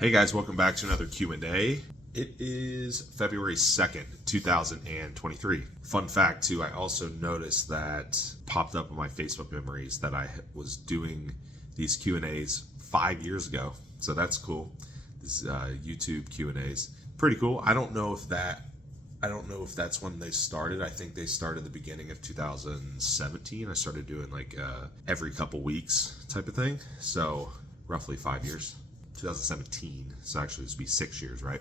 Hey guys, welcome back to another Q&A. It is February 2nd, 2023. Fun fact too, I also noticed that popped up on my Facebook memories that I was doing these Q&As 5 years ago. So that's cool. This YouTube Q&As. Pretty cool. I don't know if that's when they started. I think they started the beginning of 2017. I started doing like every couple weeks type of thing. So roughly 5 years. 2017, so actually this would be 6 years, right?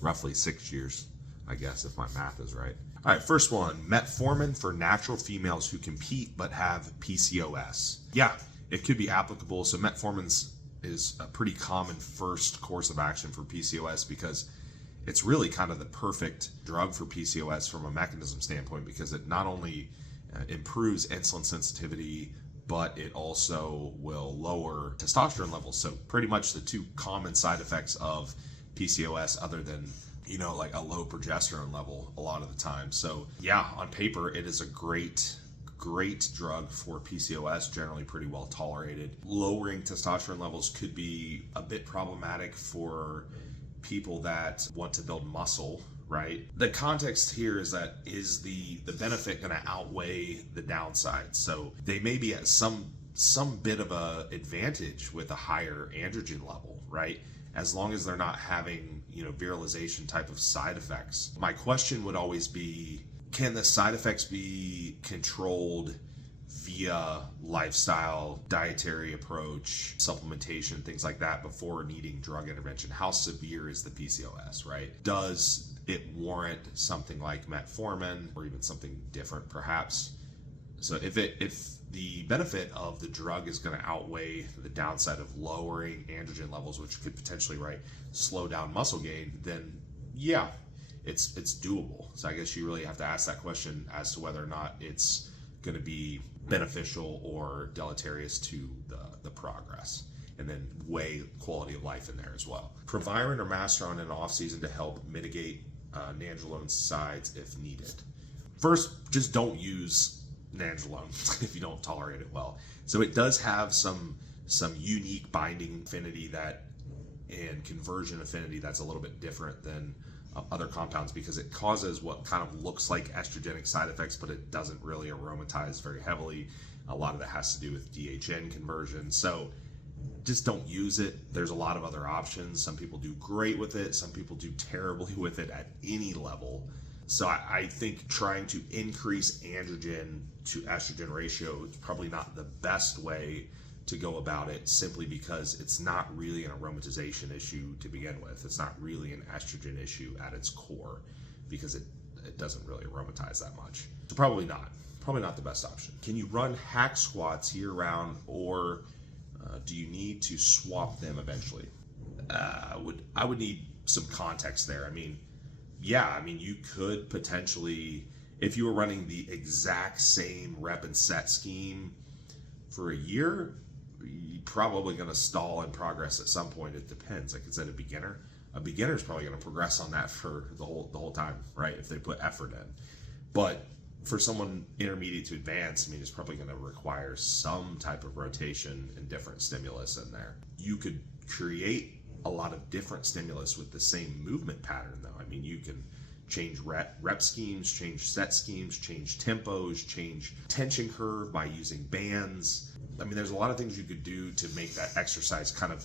Roughly 6 years, I guess, if my math is right. All right, first one, Metformin for natural females who compete but have PCOS. Yeah, it could be applicable. So Metformin is a pretty common first course of action for PCOS because it's really kind of the perfect drug for PCOS from a mechanism standpoint, because it not only improves insulin sensitivity, but it also will lower testosterone levels. So pretty much the two common side effects of PCOS, other than, like a low progesterone level a lot of the time. So yeah, on paper, it is a great drug for PCOS, generally pretty well tolerated. Lowering testosterone levels could be a bit problematic for people that want to build muscle, right? The context here is that is the benefit going to outweigh the downside? So they may be at some bit of a advantage with a higher androgen level, right? As long as they're not having, virilization type of side effects. My question would always be, can the side effects be controlled via lifestyle, dietary approach, supplementation, things like that before needing drug intervention? How severe is the PCOS, right? Does it warrant something like metformin or even something different perhaps? So if the benefit of the drug is going to outweigh the downside of lowering androgen levels, which could potentially, right, slow down muscle gain, then yeah, it's doable. So I guess you really have to ask that question as to whether or not it's going to be beneficial or deleterious to the progress, and then weigh quality of life in there as well. Proviron or masteron in off season to help mitigate nandrolone sides if needed. First, just don't use nandrolone if you don't tolerate it well. So it does have some unique binding affinity and conversion affinity that's a little bit different than other compounds, because it causes what kind of looks like estrogenic side effects, but it doesn't really aromatize very heavily. A lot of that has to do with DHN conversion. So just don't use it. There's a lot of other options. Some people do great with it. Some people do terribly with it at any level. So I think trying to increase androgen to estrogen ratio is probably not the best way to go about it, simply because it's not really an aromatization issue to begin with. It's not really an estrogen issue at its core, because it doesn't really aromatize that much. So probably not the best option. Can you run hack squats year round, or do you need to swap them eventually? I would need some context there. You could potentially, if you were running the exact same rep and set scheme for a year, you're probably going to stall in progress at some point. It depends. Like I said, a beginner is probably going to progress on that for the whole time, right? If they put effort in. But for someone intermediate to advanced, it's probably going to require some type of rotation and different stimulus in there. You could create a lot of different stimulus with the same movement pattern, though. You can change rep schemes, change set schemes, change tempos, change tension curve by using bands. There's a lot of things you could do to make that exercise kind of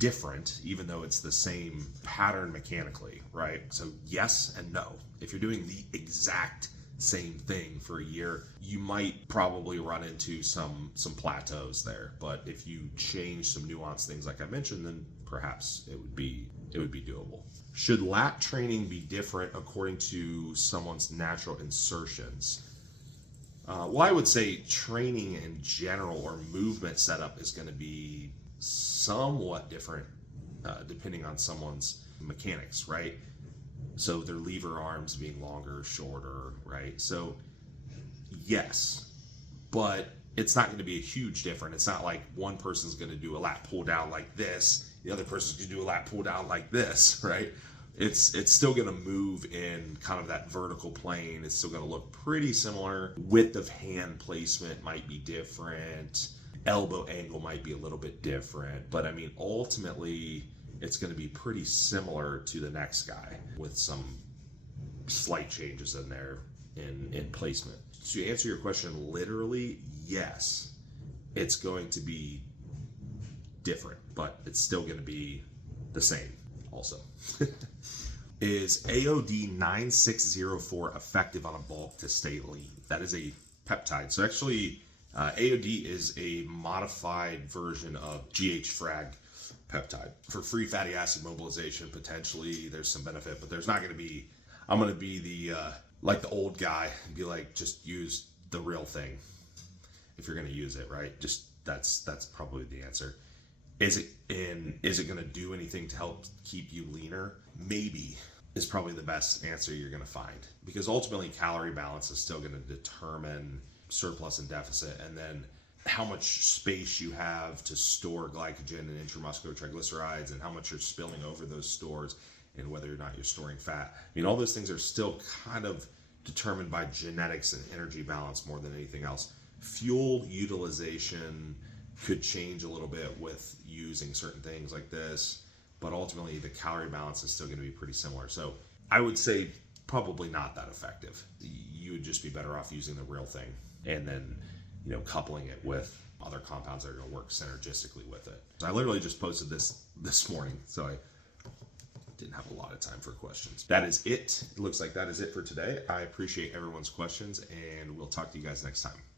different, even though it's the same pattern mechanically, right? So yes and no. If you're doing the exact same thing for a year, you might probably run into some plateaus there. But if you change some nuanced things like I mentioned, then perhaps it would be doable. Should lat training be different according to someone's natural insertions? Well, I would say training in general or movement setup is going to be somewhat different depending on someone's mechanics, right? So their lever arms being longer, shorter, right? So yes, but it's not going to be a huge difference. It's not like one person's going to do a lat pull down like this, the other person's going to do a lat pull down like this, right? It's still going to move in kind of that vertical plane. It's still going to look pretty similar. Width of hand placement might be different. Elbow angle might be a little bit different. But ultimately, it's going to be pretty similar to the next guy with some slight changes in there in placement. To answer your question literally, yes, it's going to be different, but it's still going to be the same also. Is AOD 9604 effective on a bulk to stay lean? That is a peptide. So actually, AOD is a modified version of GH-frag peptide. For free fatty acid mobilization, potentially there's some benefit, but there's not going to be, I'm going to be the, like the old guy and be like, just use the real thing if you're going to use it, right? Just that's probably the answer. Is it going to do anything to help keep you leaner? Maybe is probably the best answer you're going to find, because ultimately calorie balance is still going to determine surplus and deficit, and then how much space you have to store glycogen and intramuscular triglycerides, and how much you're spilling over those stores, and whether or not you're storing fat. I mean, all those things are still kind of determined by genetics and energy balance more than anything else. Fuel utilization could change a little bit with using certain things like this, but ultimately the calorie balance is still going to be pretty similar. So I would say probably not that effective. You would just be better off using the real thing, and then, you know, coupling it with other compounds that are going to work synergistically with it. So I literally just posted this morning, so I didn't have a lot of time for questions. That is it. It looks like that is it for today. I appreciate everyone's questions, and we'll talk to you guys next time.